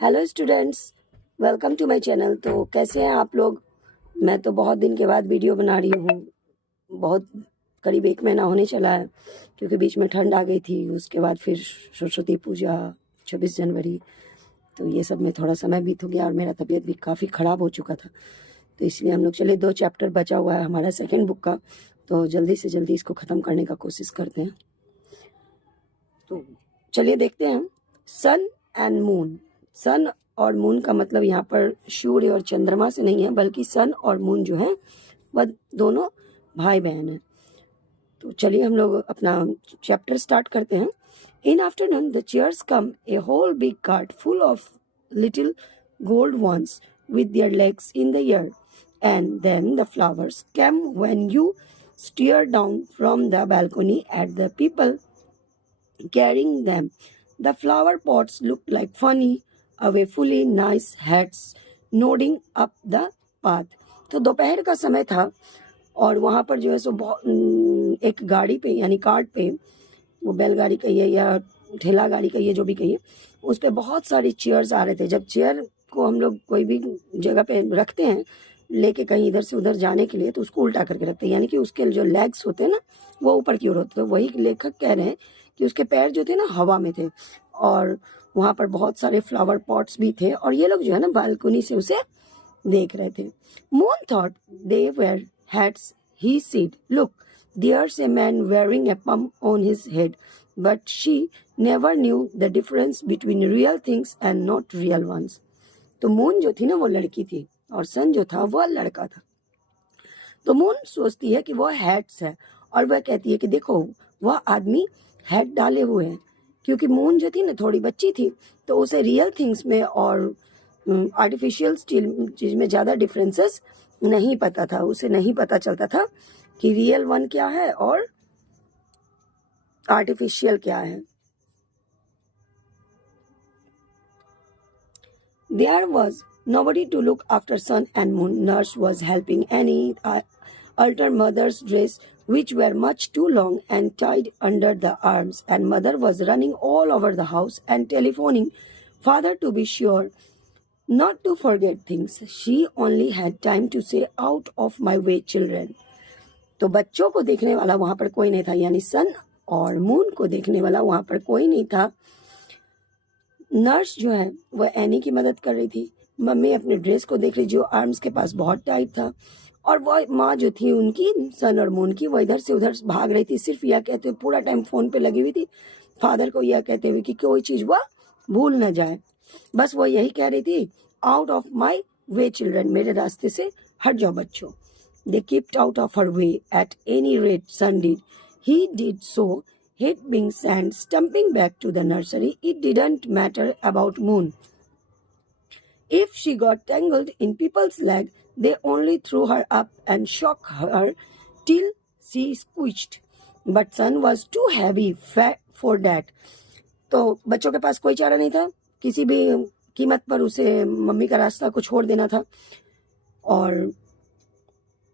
Hello students, welcome to my channel. तो कैसे हैं आप लोग? मैं तो बहुत दिन के बाद वीडियो बना रही हूँ। बहुत करीब 1 महीना होने चला है, क्योंकि बीच में ठंड आ गई थी। उसके बाद फिर सरस्वती पूजा, 26 जनवरी, तो ये सब में थोड़ा समय बीत हो गया और मेरा तबीयत भी काफ़ी ख़राब हो चुका था। तो इसलिए हम लोग चले 2 चैप्टर बचा हुआ है हमारा सेकेंड बुक का, तो जल्दी से जल्दी इसको ख़त्म करने का कोशिश करते हैं। तो चलिए देखते हैं। सन एंड मून। सन और मून का मतलब यहाँ पर सूर्य और चंद्रमा से नहीं है, बल्कि सन और मून जो है वह दोनों भाई बहन हैं। तो चलिए हम लोग अपना चैप्टर स्टार्ट करते हैं। In afternoon the chairs come a whole big cart full of little gold ones with their legs in the air, and then the flowers came when you stared down from the balcony at the people carrying them. The flower pots looked like funny, awfully nice hats nodding up the path. तो दोपहर का समय था और वहाँ पर जो है सो एक गाड़ी पे यानी कार्ट पे, वो बैलगाड़ी कहिए या ठेला गाड़ी कहिए, जो भी कहिए, उस पे बहुत सारी चेयर्स आ रहे थे। जब चेयर को हम लोग कोई भी जगह पे रखते हैं लेके कहीं इधर से उधर जाने के लिए, तो उसको उल्टा करके रखते हैं, यानी कि उसके जो लेग्स होते हैं ना वो ऊपर की ओर होते हैं। तो वही लेखक कह रहे हैं कि उसके पैर जो थे ना हवा में थे और वहाँ पर बहुत सारे फ्लावर पॉट्स भी थे और ये लोग जो है ना बालकनी से उसे देख रहे थे। Moon thought they were hats. He said, look, there's a man wearing a pump on his head. But she never knew the difference between real things and not real ones. तो Moon जो थी ना वो लड़की थी और सन जो था वह लड़का था। तो मून सोचती है कि वह हैट्स है और वह कहती है कि देखो वह आदमी हैट डाले हुए हैं, क्योंकि मून जो थी ना थोड़ी बच्ची थी, तो उसे रियल थिंग्स में और आर्टिफिशियल चीज में ज़्यादा डिफरेंसेस नहीं पता था। उसे नहीं पता चलता था कि रियल वन क्या है और आर्टिफिशियल क्या है। There was nobody to look after sun and moon. Nurse was helping Annie alter mother's dress, which were much too long and tied under the arms, and mother was running all over the house and telephoning father to be sure not to forget things. She only had time to say, out of my way, children. तो बच्चों को देखने वाला वहां पर कोई नहीं था, यानी सन और मून को देखने वाला वहां पर कोई नहीं था। नर्स जो है वह एनी की मदद कर रही थी। मम्मी अपने ड्रेस को देख रही जो आर्म्स के पास बहुत टाइट था, और वह माँ जो थी उनकी, सन और मून की, वो इधर से उधर भाग रही थी, सिर्फ यह कहते हुए पूरा टाइम फोन पे लगी हुई थी, फादर को यह कहते हुए कि कोई चीज वह भूल न जाए। बस वो यही कह रही थी, out of my way children, मेरे रास्ते से हट जाओ बच्चों। They kept out of her way at any rate, son did. He did so, head being sent stumping back to the nursery. It didn't matter about Moon. If she got tangled in people's leg, they only threw her up and shook her till she squished. But Sun was too heavy for that. तो बच्चों के पास कोई चारा नहीं था, किसी भी कीमत पर उसे मम्मी का रास्ता को छोड़ देना था। और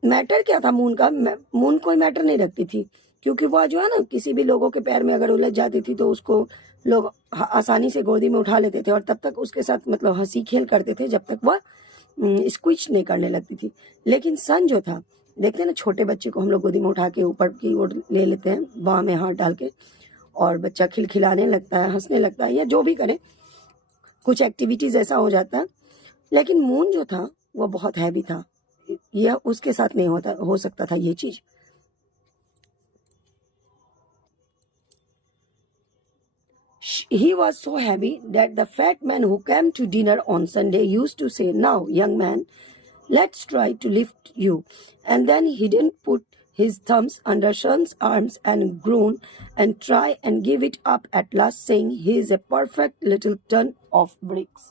मैटर क्या था मून का? मून कोई मैटर नहीं रखती थी, क्योंकि वह जो है ना किसी भी लोगों के पैर में अगर उलझ जाती थी तो उसको लोग आसानी से गोदी में उठा लेते थे और तब तक उसके साथ मतलब हंसी खेल करते थे जब तक वह स्क्विच नहीं करने लगती थी। लेकिन सन जो था, देखते हैं ना छोटे बच्चे को हम लोग गोदी में उठा के ऊपर की ओर ले लेते हैं, बाह में हाथ डाल के, और बच्चा खिलखिलाने लगता है, हंसने लगता है, या जो भी करे, कुछ एक्टिविटीज ऐसा हो जाता है। लेकिन मून जो था वह बहुत हैवी था, यह उसके साथ नहीं हो सकता था ये चीज। He was so heavy that the fat man who came to dinner on Sunday used to say, now young man, let's try to lift you. And then he didn't put his thumbs under Son's arms and groan and try and give it up at last, saying he is a perfect little ton of bricks.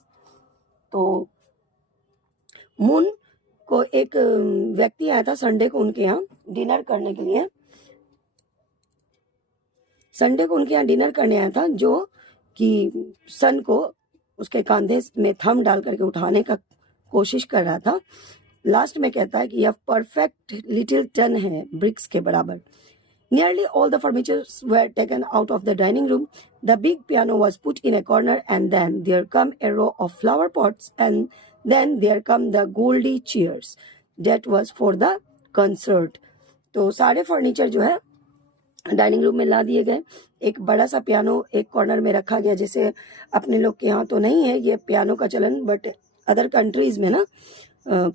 तो moon को एक व्यक्ति आया था Sunday को उनके यहाँ dinner करने के लिए। संडे को उनके यहाँ डिनर करने आया था, जो कि सन को उसके कंधे में थम डाल करके उठाने का कोशिश कर रहा था। लास्ट में कहता है कि यह परफेक्ट लिटिल टन है, ब्रिक्स के बराबर। Nearly all the furniture were taken out of the dining room. The big piano was put in a corner, and then there come a row of flower pots, and then there come the goldy chairs. That was for the concert. तो सारे furniture जो है dining room में ला दिए गए. एक बड़ा सा पियानो एक कॉर्नर में रखा गया. जैसे अपने लोग के यहाँ तो नहीं है ये पियानो का चलन, बट अदर कंट्रीज में ना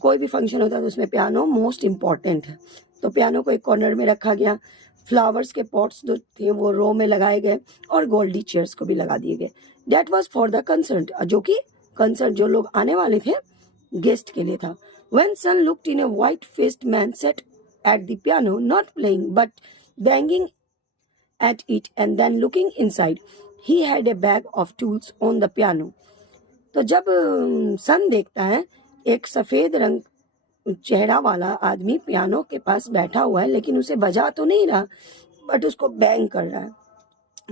कोई भी फंक्शन होता है तो उसमें पियानो मोस्ट इम्पॉर्टेंट है. तो पियानो को एक कॉर्नर में रखा गया. फ्लावर्स के पॉट्स जो थे वो रो में लगाए गए और गोल्डी चेयर्स को भी लगा दिए गए. Date was for the concert, जो कि कंसर्ट जो लोग आने वाले थे गेस्ट के लिए था. When Sun looked in, a white-faced man sat at the piano, not playing but banging at it, and then looking inside. He had a bag of tools on the piano. तो जब सन देखता है एक सफेद रंग चेहरा वाला आदमी पियानो के पास बैठा हुआ है, लेकिन उसे बजा तो नहीं रहा बट उसको बैंग कर रहा है,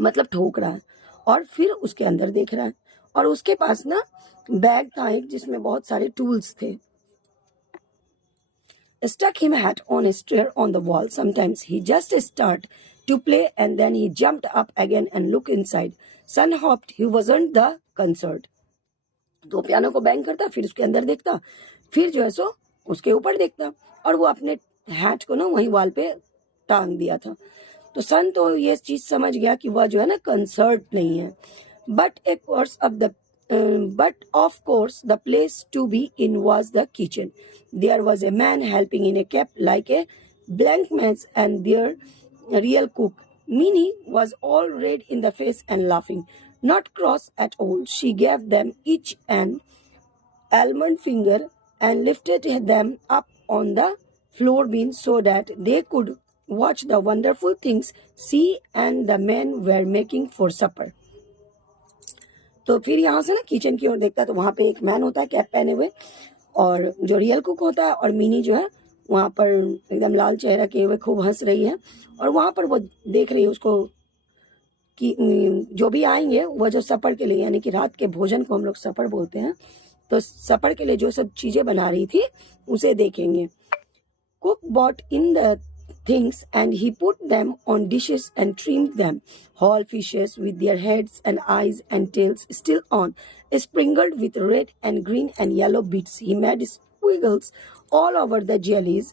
मतलब ठोक रहा है. और फिर उसके अंदर देख रहा है और उसके पास ना बैग था एक जिसमें बहुत सारे टूल्स थे. Stuck him hat on a stair on the wall. Sometimes he just start to play and then he jumped up again and looked inside. Sun hopped. He wasn't the concert. तो piano को bang करता, फिर उसके अंदर देखता, फिर जो है सो उसके ऊपर देखता, और वो अपने हैट को ना वहीं वॉल पे टांग दिया था. तो सन तो ये चीज समझ गया कि वह जो है ना कंसर्ट नहीं है. But of course the place to be in was the kitchen. There was a man helping in a cap like a blank man's, and their real cook. Minnie was all red in the face and laughing, not cross at all. She gave them each an almond finger and lifted them up on the floor beam so that they could watch the wonderful things she and the men were making for supper. तो फिर यहाँ से ना kitchen की ओर देखता है तो वहाँ पे एक मैन होता है कैप पहने हुए, और जो रियल कुक होता है, और मिनी जो है वहाँ पर एकदम लाल चेहरा किए हुए खूब हंस रही है. और वहाँ पर वो देख रही है उसको कि जो भी आएंगे वो जो सपर के लिए, यानी कि रात के भोजन को हम लोग सपर बोलते हैं, तो सपर के लिए जो सब चीजें बना रही थी उसे देखेंगे. Cook bought in the things and he put them on dishes and trimmed them. Whole fishes with their heads and eyes and tails still on, sprinkled with red and green and yellow bits. He made squiggles all over the jellies.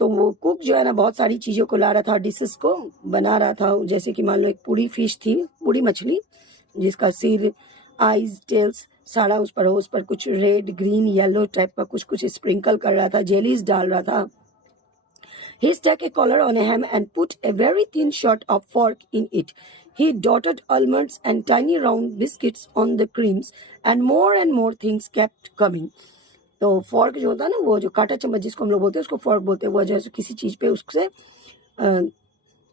तो वो cook जो है ना बहुत सारी चीजों को ला रहा था, डिशेस को बना रहा था. जैसे कि मान लो एक पूरी फिश थी, पूरी मछली जिसका सिर, आईज, टेल्स सारा उस पर कुछ रेड, ग्रीन, येलो टाइप का कुछ कुछ स्प्रिंकल कर रहा था, जेलीज डाल रहा था. He stuck a collar on a ham and put a very thin short of fork in it. He dotted almonds and tiny round biscuits on the creams, and more things kept coming. तो fork जो होता है ना, वो जो काटा चम्मच जिसको हम लोग बोलते हैं उसको फॉर्क बोलते हैं, वो जो है किसी चीज पे उससे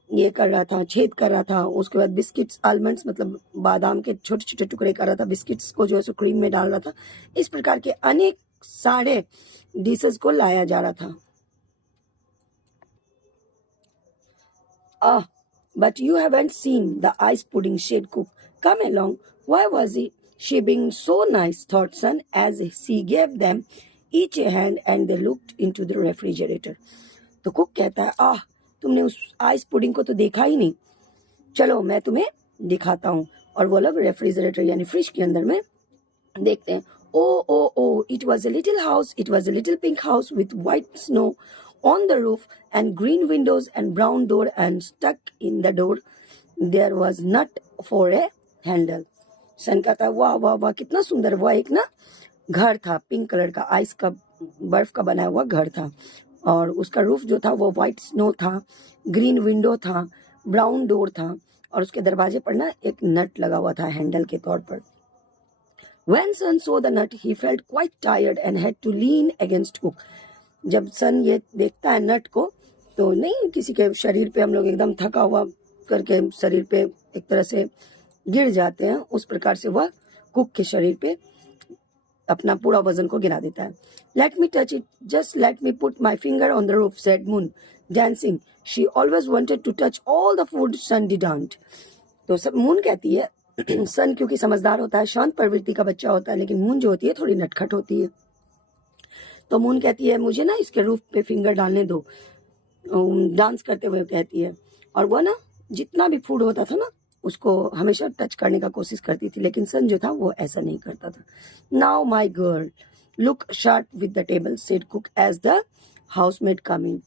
ये कर रहा था, छेद कर रहा था. उसके बाद बिस्किट्स, आलमंड्स मतलब बादाम के छोटे छोटे टुकड़े कर रहा था, बिस्किट्स को जो है सो क्रीम में डाल रहा था. इस प्रकार के अनेक सारे डिशेस को लाया जा रहा था. Ah, but you haven't seen the ice pudding, said cook. Come along. Why was she being so nice, thought Sun, as she gave them each a hand and they looked into the refrigerator. तो cook कहता है, तुमने उस ice pudding को तो देखा ही नहीं, चलो मैं तुम्हें दिखाता हूँ. और वो लोग रेफ्रिजरेटर यानी फ्रिज के अंदर में देखते हैं. Oh, it was a little house. It was a little pink house with white snow on the roof and green windows and brown door, and stuck in the door there was nut for a handle. सन कहता है वाह वाह वाह कितना सुंदर. वह एक ना घर था, पिंक कलर का, आइस का, बर्फ का बनाया हुआ घर था, और उसका रूफ जो था वो व्हाइट स्नो था, ग्रीन विंडो था, ब्राउन डोर था, और उसके दरवाजे पर ना एक नट लगा हुआ था हैंडल के तौर पर. When Sun saw the nut, he felt quite tired and had to lean against cook. जब सन ये देखता है नट को, तो नहीं किसी के शरीर पे हम लोग एकदम थका हुआ करके शरीर पे एक तरह से गिर जाते हैं, उस प्रकार से वह कुक के शरीर पे अपना पूरा वजन को गिरा देता है. Let me touch it, just let me put my finger on the roof, said Moon, dancing. She always wanted to touch all the food Sun didn't. तो सब मून कहती है, सन क्योंकि समझदार होता है, शांत प्रवृत्ति का बच्चा होता है, लेकिन मून जो होती है थोड़ी नटखट होती है. तो मून कहती है मुझे ना इसके रूफ पे फिंगर डालने दो, डांस करते हुए कहती है. और वो ना जितना भी फूड होता था ना उसको हमेशा टच करने का कोशिश करती थी, लेकिन सन जो था वो ऐसा नहीं करता था. Now my girl look sharp with the table said cook as the housemate come in.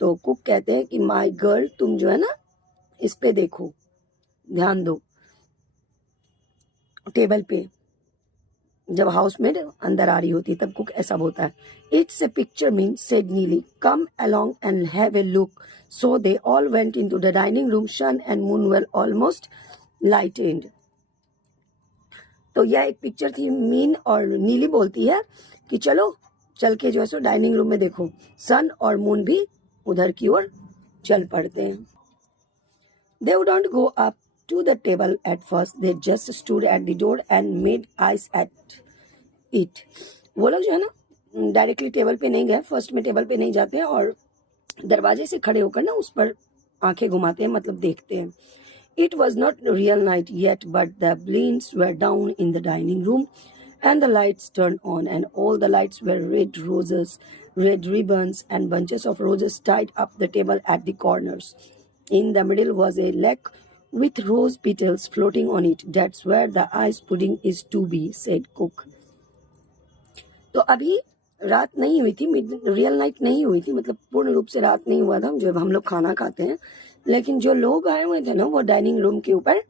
तो कुक कहते हैं कि माई गर्ल तुम जो है ना इस पे देखो, ध्यान दो टेबल पे. जब हाउसमेट अंदर आ रही होती है तब कुक ऐसा बोलता है. It's a picture mean said Nellie come along and have a look. So they all went into the dining room. Sun and moon were almost lightened. तो यह एक पिक्चर थी. मीन और नीली बोलती है कि चलो चल के जो है सो डाइनिंग रूम में देखो. सन और मून भी उधर की ओर चल पड़ते हैं. They wouldn't go up to the table at first. They just stood at the door and made eyes at it. वो लोग जो है ना डायरेक्टली टेबल पे नहीं गए, फर्स्ट में टेबल पे नहीं जाते हैं और दरवाजे से खड़े होकर ना उस पर आंखें घुमाते हैं, मतलब देखते हैं. It was not real night yet, but the blinds were down in the dining room and the lights turned on, and all the lights were red roses, red ribbons, and bunches of roses tied up the table at the corners. In the middle was a lake with rose petals floating on it. That's where the ice pudding is to be, said cook. तो अभी रात नहीं हुई थी, real night नहीं हुई थी, मतलब पूर्ण रूप से रात नहीं हुआ था जब हम लोग खाना खाते हैं. लेकिन जो लोग आए हुए थे ना वो डाइनिंग रूम के ऊपर,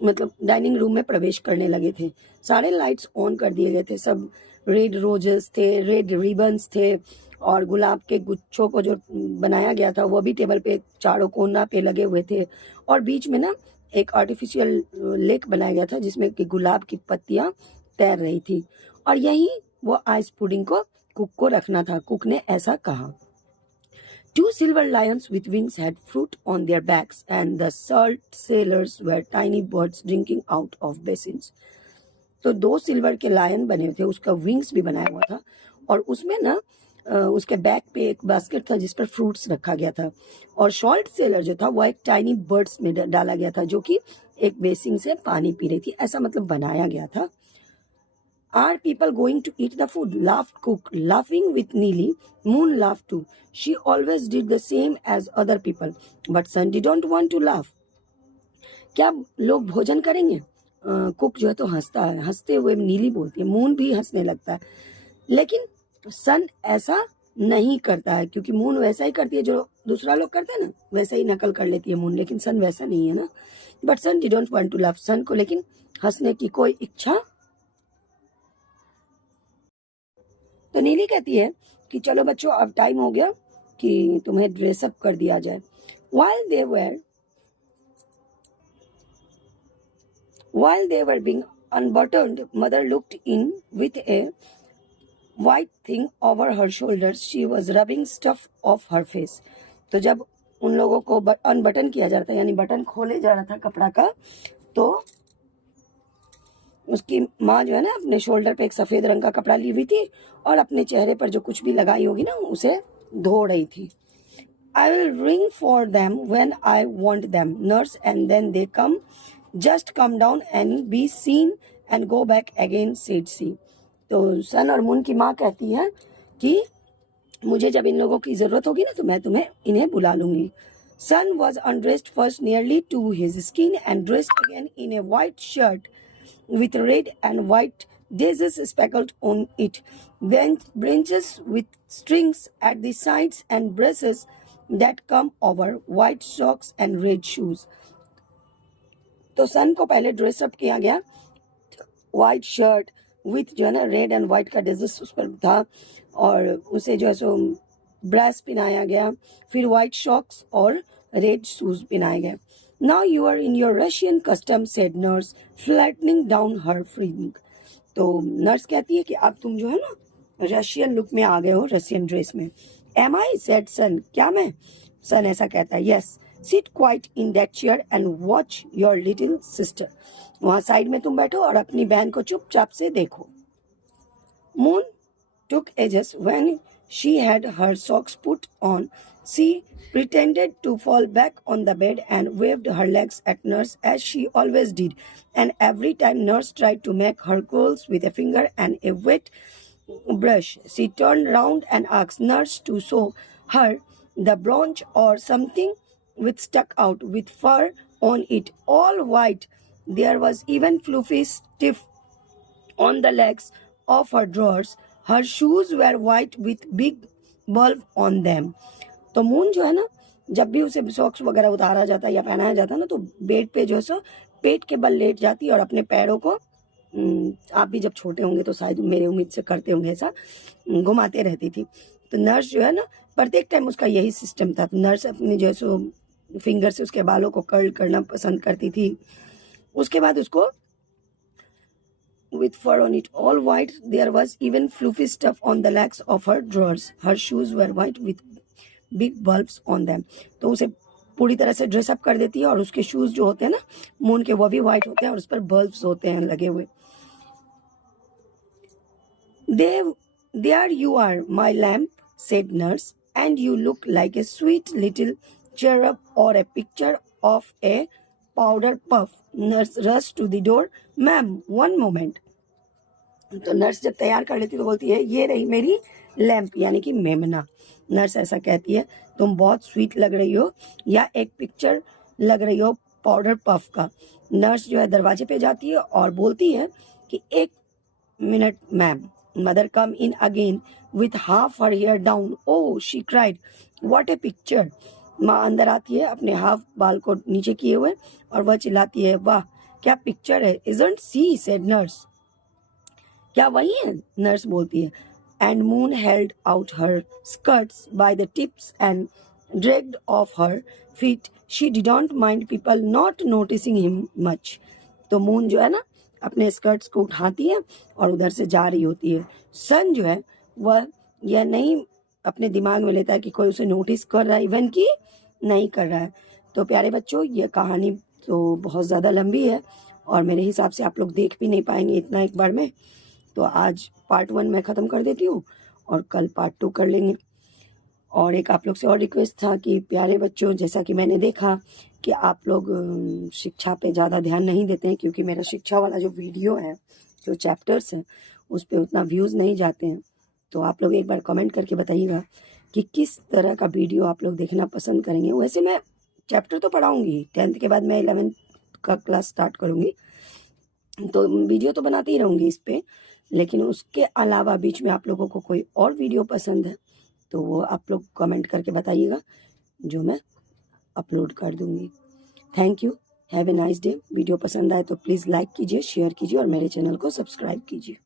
मतलब डाइनिंग रूम में प्रवेश करने लगे थे. सारे लाइट्स ऑन कर दिए गए थे. सब रेड रोजेस थे, रेड रिबन्स थे और गुलाब के गुच्छों को जो बनाया गया था वो भी टेबल पे चारों कोना पे लगे हुए थे. और बीच में ना एक आर्टिफिशियल लेक बनाया गया था जिसमें कि गुलाब की पत्तियां तैर रही थी. और यही वो आइस पुडिंग को कुक को रखना था. कुक ने ऐसा कहा. 2 silver lions with wings had fruit on their backs, and the salt sailors were tiny birds drinking out of basins. तो 2 सिल्वर के लायन बने हुए थे, उसका विंग्स भी बनाया हुआ था और उसमें ना उसके बैक पे एक बास्केट था जिस पर फ्रूट्स रखा गया था. और सॉल्ट सेलर जो था वो एक टाइनी बर्ड्स में डाला गया था जो कि एक बेसिन से पानी पी रही थी, ऐसा मतलब बनाया गया था. Are people going to eat the food? Laughed cook, laughing with Neely. Moon laughed too. She always did the same as other people. But Sun didn't want to laugh. क्या लोग भोजन करेंगे? कुक जो है तो हंसता है. हंसते हुए नीली बोलती है. मून भी हंसने लगता है. लेकिन सन ऐसा नहीं करता है क्योंकि मून वैसा ही करती है जो दूसरा लोग करते हैं ना, वैसा ही नकल कर लेती है मून. लेकिन सन वैसा नहीं है ना. But sun didn't want to laugh. Sun को लेकिन हंसने की कोई इच्छा. तो नीली कहती है कि चलो बच्चों अब टाइम हो गया कि तुम्हें ड्रेसअप कर दिया जाए. While they were being unbuttoned, Mother looked in with a white thing over her shoulders. She was rubbing stuff off her face. तो जब उन लोगों को अनबटन किया जा रहा था, यानी बटन खोले जा रहा था कपड़ा का, तो उसकी माँ जो है ना अपने शोल्डर पे एक सफेद रंग का कपड़ा ली हुई थी और अपने चेहरे पर जो कुछ भी लगाई होगी ना उसे धो रही थी. I will ring for them when I want them, nurse, and then they come. Just come down and be seen and go back again, said she. तो सन और मून की माँ कहती है कि मुझे जब इन लोगों की जरूरत होगी ना तो मैं इन्हें बुला लूंगी. Sun was undressed first nearly to his skin and dressed again in a white shirt with red and white daisies speckled on it, branches with strings at the sides and braces that come over, white socks and red shoes. तो सन को पहले dress up किया गया, white shirt with जो है ना red and white का डेजिस उस पर था और उसे जो है सो ब्रास पहनाया गया, फिर व्हाइट सॉक्स और रेड शूज पहनाए गए. Now you are in your Russian custom, said nurse, flattening down her fringe. तो नर्स कहती है कि अब तुम जो है ना रशियन लुक में आ गए हो, रशियन ड्रेस में. एम आई, सेड सन, क्या मैं? सन ऐसा कहता है. Yes, sit quiet in that chair and watch your little sister. वहां साइड में तुम बैठो और अपनी बहन को चुपचाप से देखो. Moon took ages when she had her socks put on. She pretended to fall back on the bed and waved her legs at Nurse as she always did. And every time Nurse tried to make her curls with a finger and a wet brush, she turned round and asked Nurse to show her the branch or something with stuck out with fur on it, all white. There was even fluffy stiff on the legs of her drawers. Her shoes were white with big bulb on them. तो Moon जो है ना, जब भी उसे socks वगैरह उतारा जाता है या पहनाया जाता है ना, तो बेड पे जो है सो पेट के बल लेट जाती है और अपने पैरों को आप भी जब छोटे होंगे तो शायद मेरे उम्मीद से करते होंगे ऐसा, घुमाते रहती थी। तो नर्स जो है ना, प्रत्येक टाइम उसका यही सिस्टम था। तो नर्स अपनी जो है सो फिंगर से उसके बालों को कर्ल करना पसंद करती थी। उसके बाद उसको with fur on it, all white. There was even fluffy stuff on the legs of her drawers. Her shoes were white with big bulbs on them. तो उसे पूरी तरह से ड्रेसअप कर देती है और उसके शूज जो होते हैं ना मून के, वो भी व्हाइट होते हैं और उस पर बल्ब्स होते हैं लगे हुए। There you are, my lamp, said nurse, and you look like a sweet little cherub or a picture of a powder puff. Nurse rushed to the door. Ma'am, one moment. तो nurse जब तैयार कर लेती तो बोलती है, ये रही मेरी लैम्प यानी कि मेमना। नर्स ऐसा कहती है, तुम बहुत स्वीट लग रही हो या एक पिक्चर लग रही हो पाउडर पफ का। नर्स जो है दरवाजे पे जाती है और बोलती है कि एक minute ma'am. Mother come in again with half her hair down. Oh, she cried, what a picture. माँ अंदर आती है अपने हाफ बाल को नीचे किए हुए और वह चिल्लाती है, वाह क्या पिक्चर है। Isn't she, said nurse. क्या वही है, नर्स बोलती है। And Moon held out her skirts by the tips and dragged off her feet. She didn't mind people not noticing him much. तो मून जो है ना अपने स्कर्ट्स को उठाती है और उधर से जा रही होती है। सन जो है वह यह नहीं अपने दिमाग में लेता है कि कोई उसे नोटिस कर रहा है, इवन कि नहीं कर रहा है। तो प्यारे बच्चों, ये कहानी तो बहुत ज़्यादा लंबी है और मेरे हिसाब से आप लोग देख भी नहीं पाएंगे इतना एक बार में। तो आज पार्ट 1 मैं ख़त्म कर देती हूँ और कल पार्ट 2 कर लेंगे। और एक आप लोग से और रिक्वेस्ट था कि प्यारे बच्चों, जैसा कि मैंने देखा कि आप लोग शिक्षा पे ज़्यादा ध्यान नहीं देते हैं, क्योंकि मेरा शिक्षा वाला जो वीडियो है, जो चैप्टर्स हैं, उस पर उतना व्यूज़ नहीं जाते हैं। तो आप लोग एक बार कमेंट करके बताइएगा कि किस तरह का वीडियो आप लोग देखना पसंद करेंगे। वैसे मैं चैप्टर तो पढ़ाऊँगी, 10th के बाद मैं 11th का क्लास स्टार्ट करूँगी, तो वीडियो तो बनाती ही रहूँगी इस पर। लेकिन उसके अलावा बीच में आप लोगों को कोई और वीडियो पसंद है तो वो आप लोग कमेंट करके बताइएगा, जो मैं अपलोड कर दूँगी। Thank you, have a nice day. Video पसंद आए तो प्लीज़ लाइक कीजिए, शेयर कीजिए और मेरे चैनल को सब्सक्राइब कीजिए।